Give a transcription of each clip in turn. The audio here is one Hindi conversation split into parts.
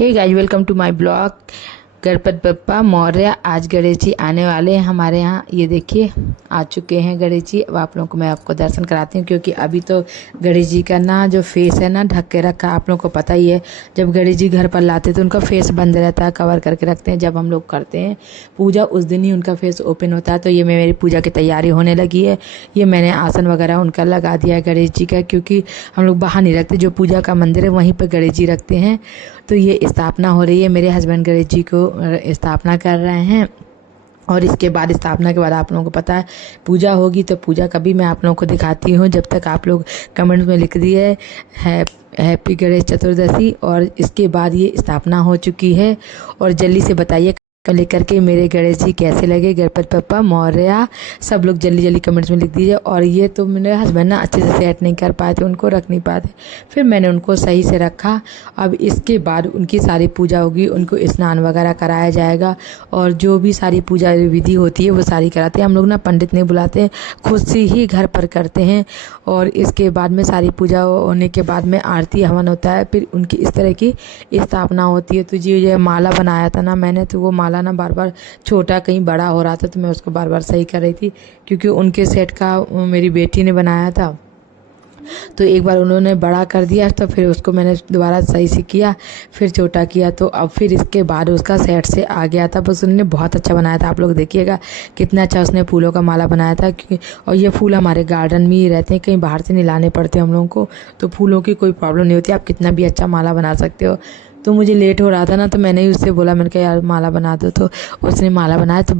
Hey guys, welcome to my blog. Ganpati Bappa Morya. आज गणेश जी आने वाले हैं हमारे यहाँ। ये देखिए आ चुके हैं गणेश जी। अब आप लोगों को मैं आपको दर्शन कराती हूँ, क्योंकि अभी तो गणेश जी का ना जो फेस है ना ढक के रखा। आप लोगों को पता ही है, जब गणेश जी घर पर लाते तो उनका फेस बंद रहता है, कवर करके रखते हैं। जब हम लोग करते हैं पूजा उस दिन ही उनका फेस ओपन होता है। तो ये मेरी पूजा की तैयारी होने लगी है। ये मैंने आसन वगैरह उनका लगा दिया है गणेश जी का, क्योंकि हम लोग बाहर नहीं रखते। जो पूजा का मंदिर है वहीं पर गणेश जी रखते हैं। तो ये स्थापना हो रही है। मेरे हस्बैंड गणेश जी को स्थापना कर रहे हैं। और इसके बाद स्थापना के बाद आप लोगों को पता है पूजा होगी, तो पूजा कभी मैं आप लोगों को दिखाती हूँ। जब तक आप लोग कमेंट में लिख दिए हैप्पी गणेश चतुर्दशी। और इसके बाद ये स्थापना हो चुकी है। और जल्दी से बताइए लेकर के मेरे गणेश जी कैसे लगे, गणपति बप्पा मौर्य। सब लोग जल्दी जल्दी कमेंट्स में लिख दीजिए। और ये तो मेरे हस्बैंड ना अच्छे से सेट नहीं कर पाए थे, उनको रख नहीं पाए थे, फिर मैंने उनको सही से रखा। अब इसके बाद उनकी सारी पूजा होगी, उनको स्नान वगैरह कराया जाएगा। और जो भी सारी पूजा विधि होती है वो सारी कराते हैं। हम लोग ना पंडित नहीं बुलाते, खुद से ही घर पर करते हैं। और इसके बाद में सारी पूजा होने के बाद में आरती हवन होता है। फिर उनकी इस तरह की स्थापना होती है। तो ये माला बनाया था ना मैंने, तो वो माला ना बार बार छोटा कहीं बड़ा हो रहा था, तो मैं उसको बार बार सही कर रही थी, क्योंकि उनके सेट का मेरी बेटी ने बनाया था। तो एक बार उन्होंने बड़ा कर दिया, तो फिर उसको मैंने दोबारा सही से किया, फिर छोटा किया। तो अब फिर इसके बाद उसका सेट से आ गया था। बस उन्होंने बहुत अच्छा बनाया था। आप लोग देखिएगा कितना अच्छा उसने फूलों का माला बनाया था। और ये फूल हमारे गार्डन में ही रहते हैं, कहीं बाहर से नहीं लाने पड़ते हम लोगों को। तो फूलों की कोई प्रॉब्लम नहीं होती, आप कितना भी अच्छा माला बना सकते हो। तो मुझे लेट हो रहा था ना, तो मैंने ही उससे बोला, मैंने कहा यार माला बना दो। तो उसने माला बनाया। तो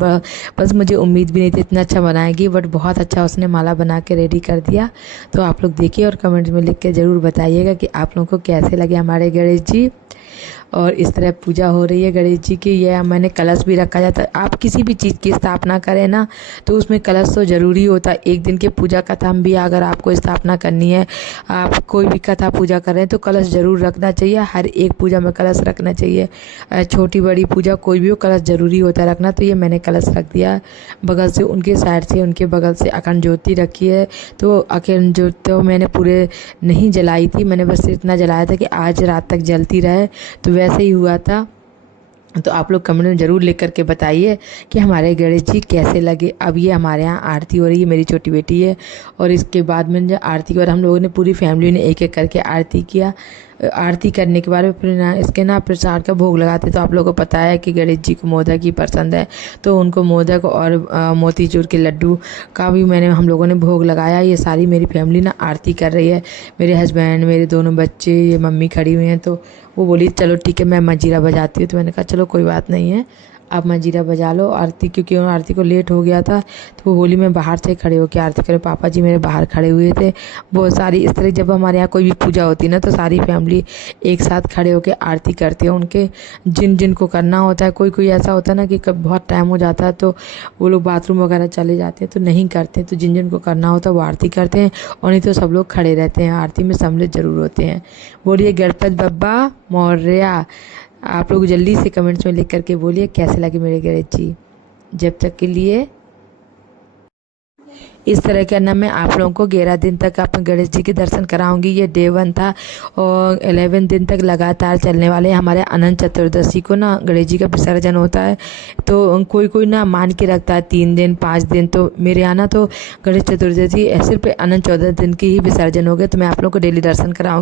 बस मुझे उम्मीद भी नहीं थी इतना अच्छा बनाएगी, बट बहुत अच्छा उसने माला बना के रेडी कर दिया। तो आप लोग देखिए और कमेंट में लिख के ज़रूर बताइएगा कि आप लोगों को कैसे लगे हमारे गणेश जी। और इस तरह पूजा हो रही है गणेश जी की। यह मैंने कलश भी रखा जाता है। आप किसी भी चीज़ की स्थापना करें ना, तो उसमें कलश तो ज़रूरी होता है। एक दिन के पूजा कथा में भी अगर आपको स्थापना करनी है, आप कोई भी कथा पूजा कर रहे हैं, तो कलश ज़रूर रखना चाहिए। हर एक पूजा में कलश रखना चाहिए। छोटी बड़ी पूजा कोई भी हो, कलश ज़रूरी होता है रखना। तो ये मैंने कलश रख दिया। बगल से उनके साइड से उनके बगल से अखंड ज्योति रखी है। तो अखंड ज्योति तो मैंने पूरे नहीं जलाई थी, मैंने बस इतना जलाया था कि आज रात तक जलती रहे। तो वैसे ही हुआ था। तो आप लोग कमेंट में ज़रूर लिख करके बताइए कि हमारे गणेश जी कैसे लगे। अब ये हमारे यहाँ आरती हो रही है, मेरी छोटी बेटी है। और इसके बाद में जो आरती के बाद हम लोगों ने पूरी फैमिली ने एक एक करके आरती किया। आरती करने के बाद में फिर ना इसके ना प्रसाद का भोग लगाते। तो आप लोगों को पता है कि गणेश जी को मोदक ही पसंद है, तो उनको मोदक और मोतीचूर के लड्डू का भी हम लोगों ने भोग लगाया। ये सारी मेरी फैमिली ना आरती कर रही है। मेरे हस्बैंड, मेरे दोनों बच्चे, ये मम्मी खड़ी हुई हैं। तो वो बोली चलो ठीक है मैं मंजीरा बजाती हूँ। तो मैंने कहा चलो कोई बात नहीं है, आप मंजीरा बजा लो आरती, क्योंकि आरती को लेट हो गया था। तो वो बोली मैं बाहर से खड़े होकर आरती करूँ। पापा जी मेरे बाहर खड़े हुए थे। वो सारी इस तरह जब हमारे यहाँ कोई भी पूजा होती है ना, तो सारी फैमिली एक साथ खड़े होकर आरती करती है। उनके जिन जिन को करना होता है, कोई कोई ऐसा होता है ना कि कब बहुत टाइम हो जाता है तो वो लोग बाथरूम वगैरह चले जाते हैं, तो नहीं करते। तो जिन जिन को करना होता है वो आरती करते हैं, और नहीं तो सब लोग खड़े रहते हैं, आरती में सम्मिलित जरूर होते हैं। बोलिए गणपति बप्पा मौर्य। आप लोग जल्दी से कमेंट्स में लिख करके बोलिए कैसे लगे मेरे गणेश जी। जब तक के लिए इस तरह का ना मैं आप लोगों को 11 दिन तक अपने गणेश जी के दर्शन कराऊंगी। ये डे 1 था और 11 दिन तक लगातार चलने वाले। हमारे अनंत चतुर्दशी को ना गणेश जी का विसर्जन होता है। तो कोई कोई ना मान के रखता है 3 दिन 5 दिन। तो मेरे यहाँ ना तो गणेश चतुर्दशी सिर्फ अनंत 14 दिन की ही विसर्जन हो गए। तो मैं आप लोगों को डेली दर्शन कराऊंगी।